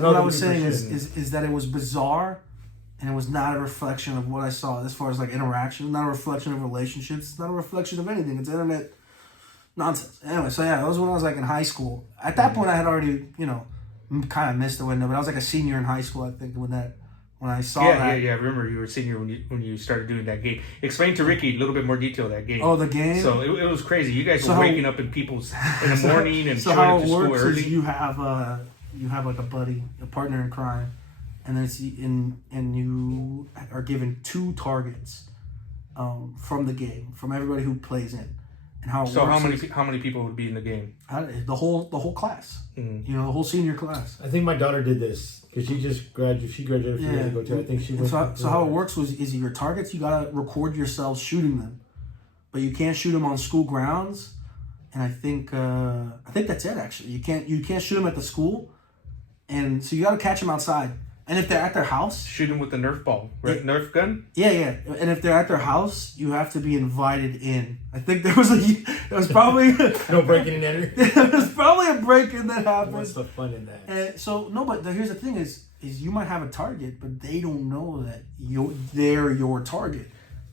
what I was saying is that it was bizarre, and it was not a reflection of what I saw as far as like interaction. Not a reflection of relationships. It's not a reflection of anything. It's internet nonsense. Anyway, so yeah, that was when I was like in high school. At that point, I had already kind of missed the window, but I was like a senior in high school, I think, when I saw that. Yeah. I remember you were a senior when you started doing that game. Explain to Ricky a little bit more detail of that game. Oh, the game? So it was crazy. You guys were waking up in the morning and showing up to school early. So how it works is you have like a buddy, a partner in crime, and you are given 2 targets from the game, from everybody who plays in. And how many people would be in the game? The whole class. Mm-hmm. The whole senior class. I think my daughter did this because she just graduated. She graduated a few years ago too. I think she went. So how it works is your targets. You gotta record yourself shooting them, but you can't shoot them on school grounds. And I think that's it. Actually, you can't shoot them at the school, and so you gotta catch them outside. And if they're at their house, shoot them with the Nerf ball, right? Nerf gun. Yeah. And if they're at their house, you have to be invited in. I think there was probably no breaking and entering. There was probably a break-in that happened. What's the fun in that? And so no, but here's the thing: is you might have a target, but they don't know that they're your target.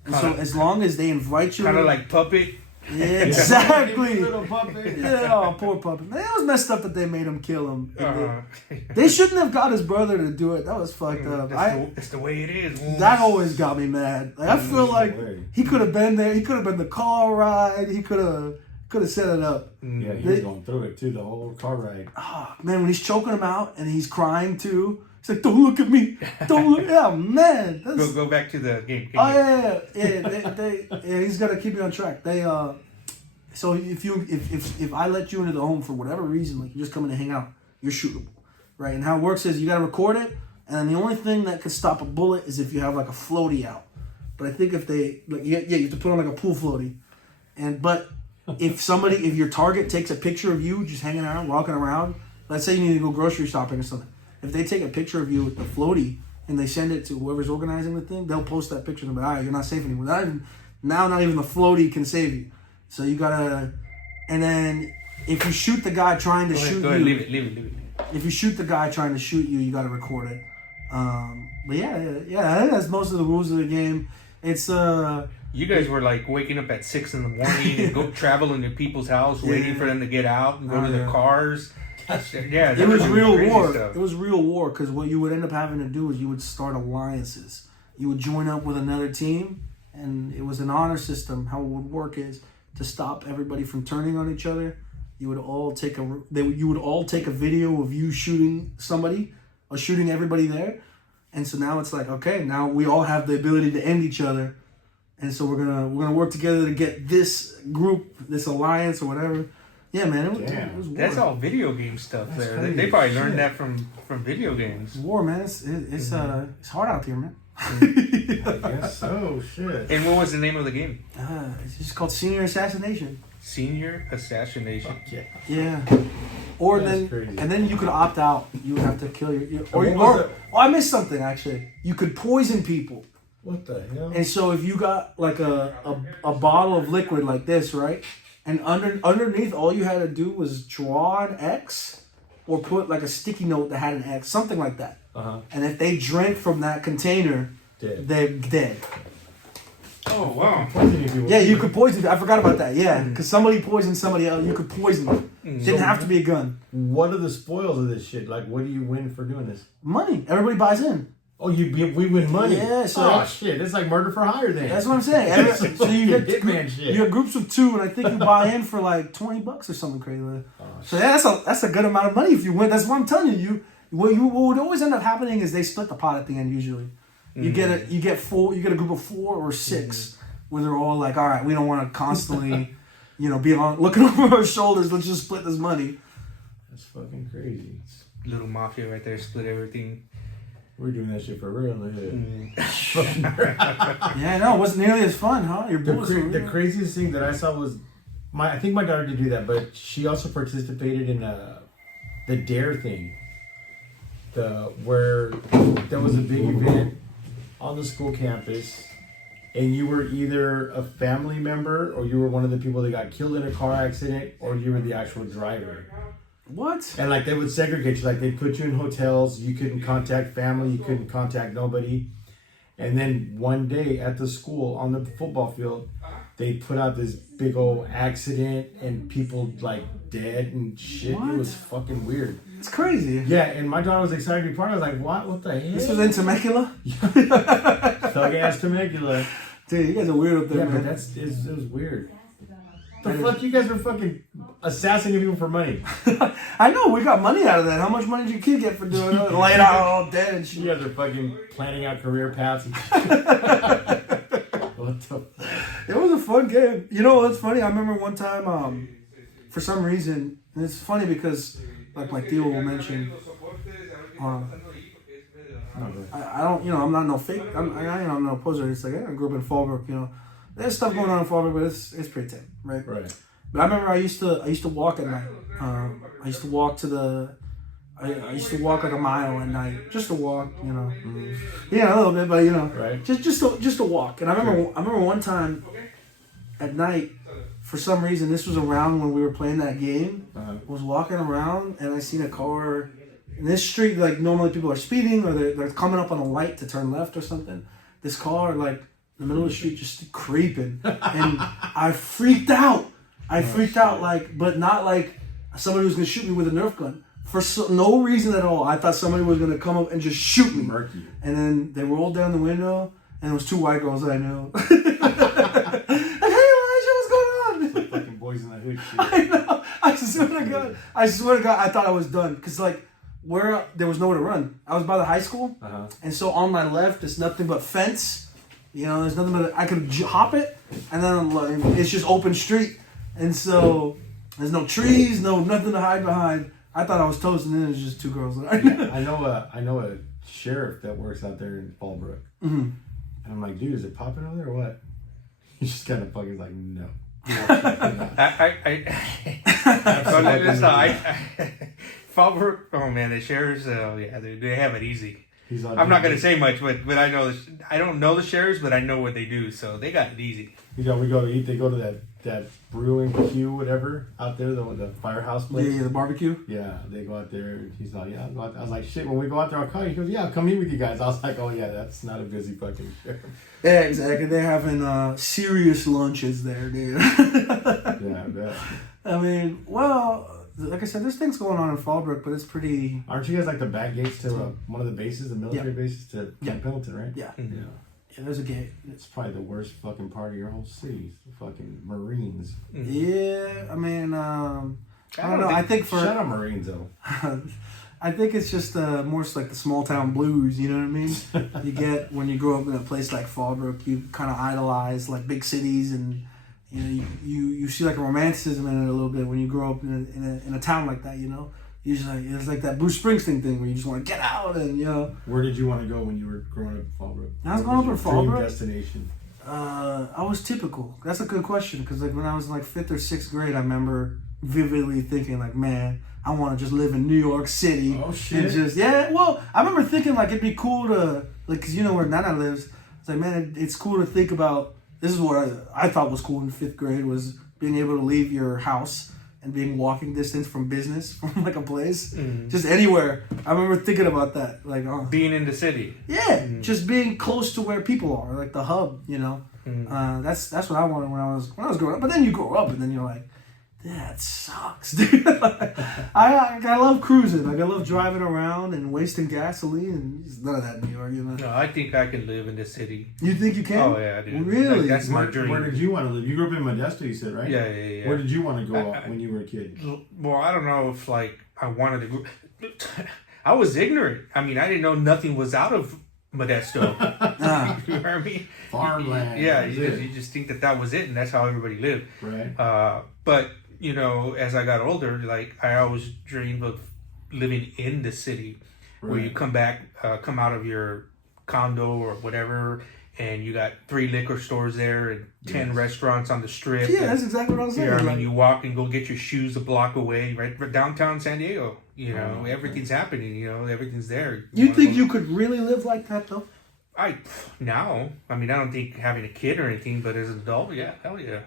And so as long as they invite you, kind of like puppet. Yeah, exactly. Little puppet. Yeah, oh, poor puppet. Man, it was messed up that they made him kill him. They shouldn't have got his brother to do it. That was fucked up. It's the way it is. That always got me mad. Like, I feel like he could have been there. He could have been the car ride. He could have set it up. Yeah, he was going through it too, the whole car ride. Oh, man, when he's choking him out and he's crying too. He's like, don't look at me. Don't look. Yeah, man. Go back to the game. Yeah. He's got to keep you on track. So if I let you into the home for whatever reason, like you're just coming to hang out, you're shootable, right? And how it works is you got to record it, and the only thing that could stop a bullet is if you have like a floaty out. But I think if they you have to put on like a pool floaty, but if your target takes a picture of you just hanging out, walking around, let's say you need to go grocery shopping or something. If they take a picture of you with the floaty and they send it to whoever's organizing the thing, they'll post that picture and be like, all right, you're not safe anymore. Not even the floaty can save you. So you gotta, and then if you shoot the guy trying to shoot you, leave it. If you shoot the guy trying to shoot you, you gotta record it. But yeah, I think that's most of the rules of the game. It's You guys were like waking up at 6 in the morning and go traveling to people's house, waiting for them to get out and go to their cars. Yeah, it was real war. Stuff. It was real war because what you would end up having to do is you would start alliances. You would join up with another team, and it was an honor system. How it would work is to stop everybody from turning on each other. You would all take a video of you shooting somebody or shooting everybody there, and so now it's like, okay, now we all have the ability to end each other, and so we're gonna work together to get this group, this alliance or whatever. Yeah, man, it was war. That's all video game stuff. That's there. They probably learned that from video games. It's war, man. It's hard out here, man. I guess so. Shit. And what was the name of the game? It's just called Senior Assassination. Senior Assassination. Yeah. Or then you could opt out. You would have to kill I missed something actually. You could poison people. What the hell? And so if you got like a bottle of liquid like this, right? And underneath, all you had to do was draw an X or put like a sticky note that had an X, something like that. Uh-huh. And if they drank from that container, they're dead. Oh, wow. Yeah, you could poison. I forgot about that. Yeah, because somebody poisoned somebody else. You could poison them. Didn't have to be a gun. What are the spoils of this shit? Like, what do you win for doing this? Money. Everybody buys in. Oh, we win money. Yeah. So shit, it's like murder for hire then. That's what I'm saying. So you get hitman shit. You have groups of 2, and I think you buy in for like $20 or something crazy. So that's a good amount of money if you win. That's what I'm telling you. What would always end up happening is they split the pot at the end. Usually, you get a group of 4 or 6 where they're all like, all right, we don't want to constantly, be looking over our shoulders. Let's just split this money. That's fucking crazy. Little mafia right there, split everything. We're doing that shit for real. Yeah, no, it wasn't nearly as fun, huh? The craziest thing that I saw was I think my daughter did do that, but she also participated in the Dare thing. Where there was a big event on the school campus, and you were either a family member or you were one of the people that got killed in a car accident, or you were the actual driver. What? And like they would segregate you, like they'd put you in hotels. You couldn't contact family. You couldn't contact nobody. And then one day at the school on the football field, they put out this big old accident and people like dead and shit. What? It was fucking weird. It's crazy. Yeah, and my daughter was excited to be part of it. I was like, what? What the hell? This was in Temecula? Thug ass Temecula. Dude, you guys are weird up there, Yeah, man. but it was weird. The fuck, you guys were fucking assassinating people for money. I know, we got money out of that. How much money did your kid get for doing it? Laying out all dead and shit. You guys are fucking planning out career paths and shit. What the fuck? It was a fun game. You know what's funny? I remember one time, for some reason, and it's funny because, like my Theo will mention, I don't, I'm not no fake, I'm no poser. It's like, I grew up in Fallbrook, There's stuff going on in Fallbrook, but it's pretty tame, right? Right. But I remember I used to walk at night. I used to walk I used to walk like a mile at night, just to walk, Mm-hmm. Yeah, a little bit, but Right. just to walk. And I remember one time at night, for some reason, this was around when we were playing that game. Uh-huh. I was walking around and I seen a car in this street. Like normally people are speeding or they're coming up on a light to turn left or something. This car like in the middle of the street just creeping, and I freaked out. But not like somebody was gonna shoot me with a Nerf gun. For no reason at all, I thought somebody was gonna come up and just shoot me. Murky. And then they rolled down the window, and it was two white girls that I knew. Like, hey Elijah, what's going on? Fucking boys in the hood shit. I know. I swear to God, I thought I was done because there was nowhere to run. I was by the high school, and so on my left is nothing but fence. There's nothing but I could hop it, and then it's just open street, and so there's no trees, nothing to hide behind. I thought I was toast, and then there's just two girls. I know a sheriff that works out there in Fallbrook, and I'm like, dude, is it popping over there or what? He just kind of fucking like, no. Fallbrook, oh man, the sheriffs, they have it easy. I'm not gonna say much, but I know I don't know the sheriffs, but I know what they do, so they got it easy. We go to eat. They go to that brewing queue, whatever, out there, the firehouse place. Yeah, the barbecue. Yeah, they go out there. He's like, yeah, I'll go out there. I was like, shit. When we go out there, I'll call you. He goes, yeah, I'll come meet with you guys. I was like, oh yeah, that's not a busy fucking sheriff. Yeah, exactly. They're having serious lunches there, dude. Yeah, I bet. I mean, well, like I said, there's things going on in Fallbrook, but it's pretty. Aren't you guys like the back gates to one of the bases, the military bases to Camp Pendleton, right? Yeah. Yeah. Yeah, there's a gate. It's probably the worst fucking part of your whole city. The fucking Marines. Yeah, I mean, I don't know. I think Shut up, Marines, though. I think it's just more like the small town blues. You know what I mean? You get when you grow up in a place like Fallbrook, you kind of idolize like big cities, and you see like a romanticism in it a little bit when you grow up in a town like that. Usually it's like that Bruce Springsteen thing where you just want to get out and Where did you want to go when you were growing up in Fallbrook? I was growing up in Fallbrook. Dream destination. I was typical. That's a good question because like when I was in like 5th or 6th grade, I remember vividly thinking like, man, I want to just live in New York City. Oh shit! And well, I remember thinking like it'd be cool to like because where Nana lives. It's like man, it's cool to think about. This is what I thought was cool in 5th grade was being able to leave your house and being walking distance from business, from like a place, just anywhere. I remember thinking about that, like being in the city. Yeah, just being close to where people are, like the hub. That's what I wanted when I was growing up. But then you grow up and then you're like, that sucks, dude. I love cruising. Like I love driving around and wasting gasoline, and there's none of that in New York. No, I think I can live in the city. You think you can? Oh yeah, dude. Really? Like, that's my dream. Where did you want to live? You grew up in Modesto, you said, right? Yeah. Where did you want to go when you were a kid? Well, I don't know if like I wanted to go. I was ignorant. I mean, I didn't know nothing was out of Modesto. You know what I mean? Farmland. Yeah, you just think that was it, and that's how everybody lived. Right. But as I got older, like I always dreamed of living in the city, where you come out of your condo or whatever, and you got 3 liquor stores there and 10 restaurants on the strip. Yeah, that's exactly what I was saying. Yeah, I mean, you walk and go get your shoes a block away, right downtown San Diego. Everything's happening. Everything's there. You think you could really live like that though? I mean, I don't think having a kid or anything, but as an adult, yeah, hell yeah.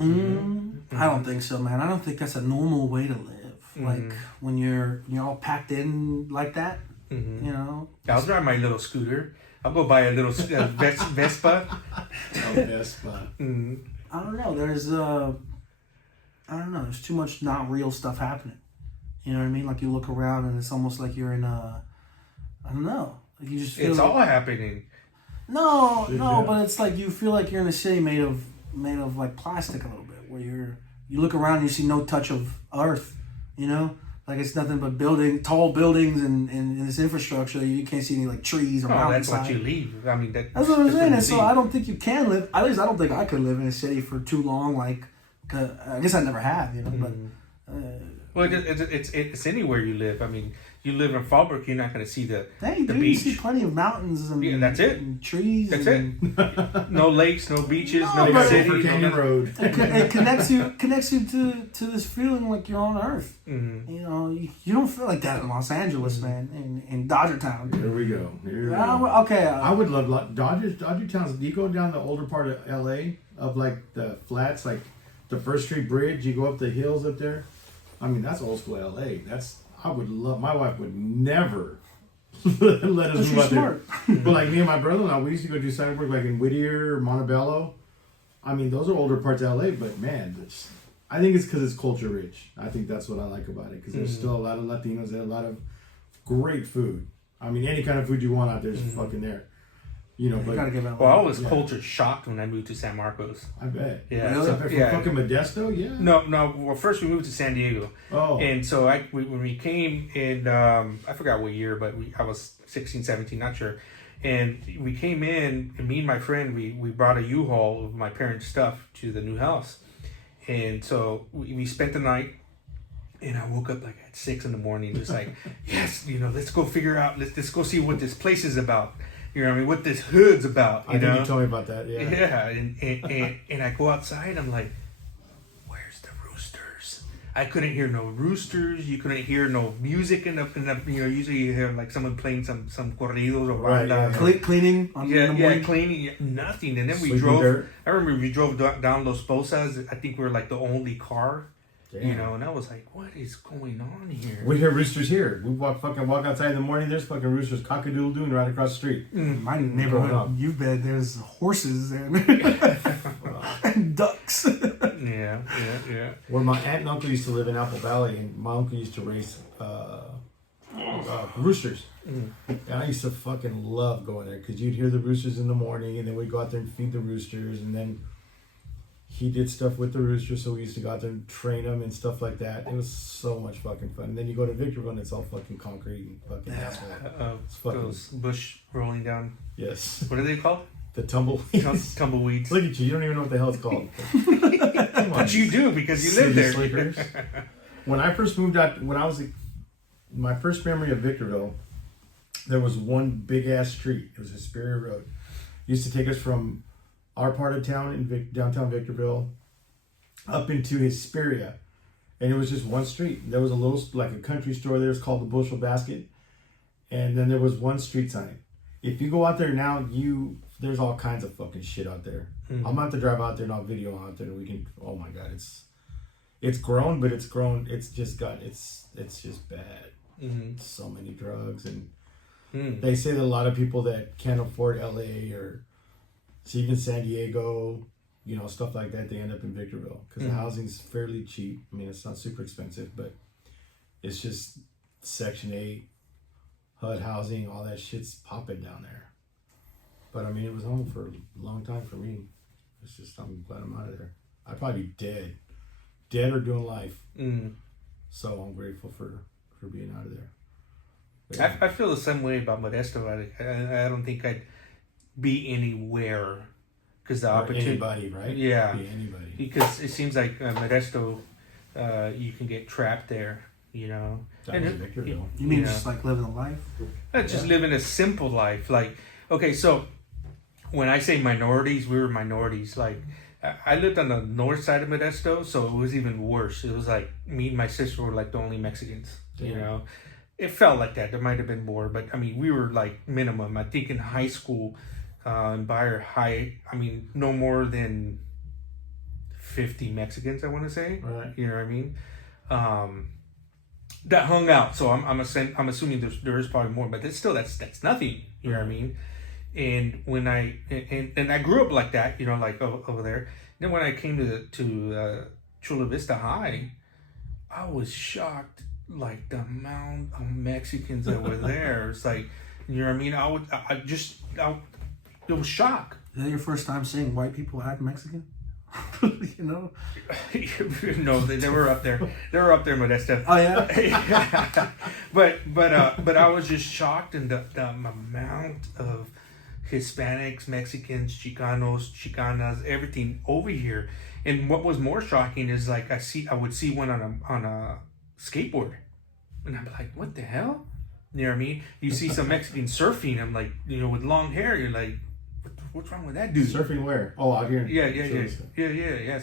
I don't think so, man. I don't think that's a normal way to live. like when you're all packed in like that. Mm-hmm. You know, I'll drive my little scooter. I'll go buy a little Vespa. Oh, Vespa. Mm-hmm. I don't know. There's There's too much not real stuff happening. You know what I mean? Like you look around and it's almost like you're in a, I don't know. Like you just feel It's like, all happening. No, Yeah. but it's like you feel like you're in a city made of like plastic a little bit, where you look around and you see no touch of earth, you know, like it's nothing but tall buildings and this infrastructure. You can't see any like trees or Oh, mountains. that's what you leave. I mean, That's what I'm saying. you And so leave. I don't think you can live. At least I don't think I could live in a city for too long. Like, 'cause I guess I never have, you know. But Well, it's anywhere you live. I mean, you live in Fallbrook, you're not going to see the dang, the dude, you see beach. plenty of mountains and Yeah, that's it. and trees. That's and, it. No lakes, no beaches, No, no They got but- city. Over Canyon no Road. It connects you to this feeling like you're on Earth. Mm-hmm. You know, you don't feel like that in Los Angeles, man, in Dodger Town. Here we go. Here we go. Okay. I would love Dodger Towns. You go down the older part of LA, of like the flats, like the First Street Bridge. You go up the hills up there. I mean, that's old school LA. I would love. My wife would never let us But move you're out smart. there. But like me and my brother-in-law, we used to go do side work like in Whittier or Montebello. I mean, those are older parts of LA. But man, I think it's because it's culture rich. I think that's what I like about it, because there's still a lot of Latinos there, a lot of great food. I mean, any kind of food you want out there is fucking there. You know, You but gotta give out. Well, I was Yeah. culture shocked when I moved to San Marcos. I bet. Yeah, Really? so- From yeah. fucking Modesto, yeah. No. Well, first we moved to San Diego, Oh, and so when we came in, I forgot what year, but I was 16, 17, not sure. And we came in, and me and my friend, we brought a U-Haul of my parents' stuff to the new house. And so we spent the night, and I woke up like at 6 a.m, just like, yes, let's go figure out, let's go see what this place is about. You know what I mean? What this hood's about, I think you told me about that, yeah. Yeah, and I go outside, I'm like, where's the roosters? I couldn't hear no roosters. You couldn't hear no music in the usually you hear like someone playing some corridos or Right, bandas. yeah. Cleaning on in the morning. Cleaning, nothing. And then we Sweeping drove. dirt. I remember we drove down Los Posas. I think we were like the only car, Damn. and I was like, what is going on here? We hear roosters here. We walk outside in the morning, there's fucking roosters cock-a-doodle-doing right across the street. My Growing up. neighborhood, you've been there's horses and, and ducks. Yeah. Where my aunt and uncle used to live in Apple Valley, and my uncle used to raise roosters. And I used to fucking love going there, because you'd hear the roosters in the morning, and then we'd go out there and feed the roosters, and then he did stuff with the roosters, so we used to go out there and train them and stuff like that. It was so much fucking fun. And then you go to Victorville and it's all fucking concrete and fucking asphalt. It's fucking- Those bush rolling down. Yes. What are they called? The tumbleweeds. Tumbleweeds. Look at you don't even know what the hell it's called. Come on. But you do because you live City there. slickers. When I first moved out, my first memory of Victorville, there was one big ass street. It was Hesperia Road. It used to take us from our part of town in downtown Victorville up into Hesperia, and it was just one street. There was a little like a country store there. It's called the Bushel Basket, and then there was one street sign. If you go out there now, there's all kinds of fucking shit out there. I'm gonna have to drive out there and I'll video out there and we can. Oh my god, it's grown, but it's grown. It's just bad. So many drugs, and they say that a lot of people that can't afford LA or even San Diego, stuff like that, they end up in Victorville because the housing's fairly cheap. I mean, it's not super expensive, but it's just Section 8, HUD housing, all that shit's popping down there. But I mean, it was home for a long time for me. It's just, I'm glad I'm out of there. I'd probably be dead or doing life. So I'm grateful for being out of there. But, yeah. I feel the same way about Modesto. I don't think I'd be anywhere because the Or opportunity. anybody, right? Yeah. Be anybody. Because it seems like Modesto, you can get trapped there. That was Victorville. You mean Yeah. just like living a life? Just living a simple life. Like, okay, so when I say minorities, we were minorities. Like, I lived on the north side of Modesto, so it was even worse. It was like me and my sister were like the only Mexicans. Damn. It felt like that. There might have been more, but I mean, we were like minimum. I think in high school, in Bayer High, I mean, no more than 50 Mexicans, I want to say. Right. You know what I mean? that hung out. So I'm assuming there is probably more, but that's nothing. You know what I mean? And when I grew up like that, like over there. Then when I came to Chula Vista High, I was shocked, like the amount of Mexicans that were there. It's like, you know what I mean? It was shock. Is that your first time seeing white people act Mexican? No, they were up there. They were up there with that stuff. Oh yeah. but I was just shocked in the amount of Hispanics, Mexicans, Chicanos, Chicanas, everything over here. And what was more shocking is like I would see one on a skateboard, and I'm like, what the hell? You know what I mean? You see some Mexican surfing. I'm like, with long hair. You're like, what's wrong with that dude? Surfing where? Oh, out here. Yeah.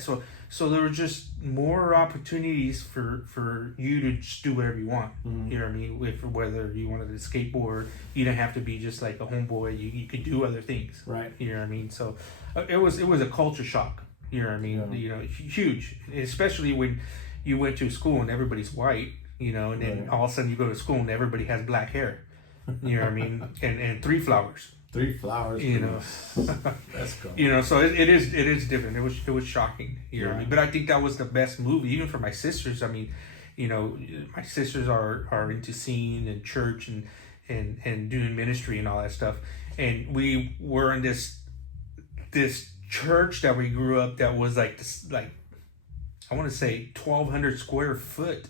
So there were just more opportunities for you to just do whatever you want. Mm-hmm. You know what I mean? Whether you wanted to skateboard, you didn't have to be just like a homeboy. You could do other things. Right. You know what I mean? So it was a culture shock. You know what I mean? Yeah. Huge, especially when you went to school and everybody's white. And then all of a sudden you go to school and everybody has black hair. You know what I mean? And 3 flowers. 3 flowers. That's cool. So it is different. It was shocking. You know what I mean? But I think that was the best movie, even for my sisters. I mean, my sisters are into singing and church and doing ministry and all that stuff. And we were in this church that we grew up that was like this, like I want to say 1,200 square foot.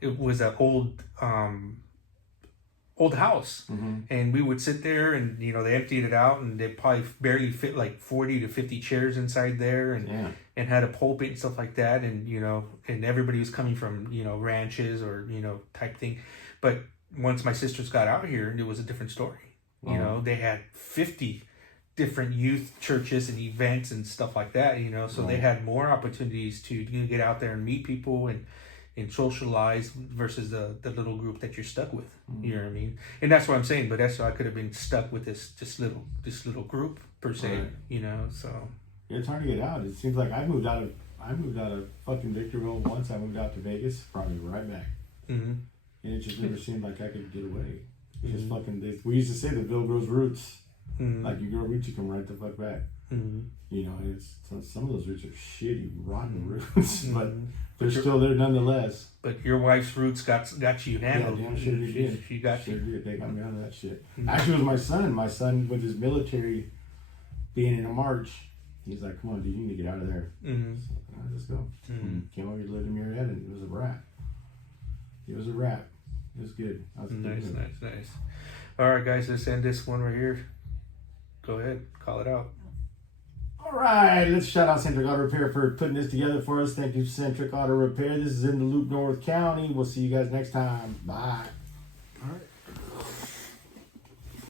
It was an old house, and we would sit there, and they emptied it out, and they probably barely fit like 40 to 50 chairs inside there, and had a pulpit and stuff like that, and and everybody was coming from ranches or type thing. But once my sisters got out here, it was a different story. They had 50 different youth churches and events and stuff like that. So they had more opportunities to get out there and meet people and socialize versus the little group that you're stuck with. You know what I mean? And that's what I'm saying. But that's why I could have been stuck with this little group per se. Right. So it's hard to get out. It seems like I moved out of fucking Victorville once. I moved out to Vegas, probably right back. Mm-hmm. And it just never seemed like I could get away. It's just fucking. We used to say the Bill grows roots. Mm-hmm. Like you grow roots, you come right the fuck back. Mm-hmm. It's some of those roots are shitty, rotten roots, but they're still there nonetheless. But your wife's roots got you handled. Yeah, damn sure they did. She got you. Did. They got me out of that shit. Mm-hmm. Actually, it was my son. My son, with his military being in a march, he's like, "Come on, dude, you need to get out of there." Mm-hmm. So, all right, let's go. Mm-hmm. Came over, lived in Muirhead, and it was a wrap. It was good. Nice. All right, guys, let's end this one right here. Go ahead, call it out. All right, let's shout out Centric Auto Repair for putting this together for us. Thank you, Centric Auto Repair. This is in the Loop, North County. We'll see you guys next time. Bye. All right.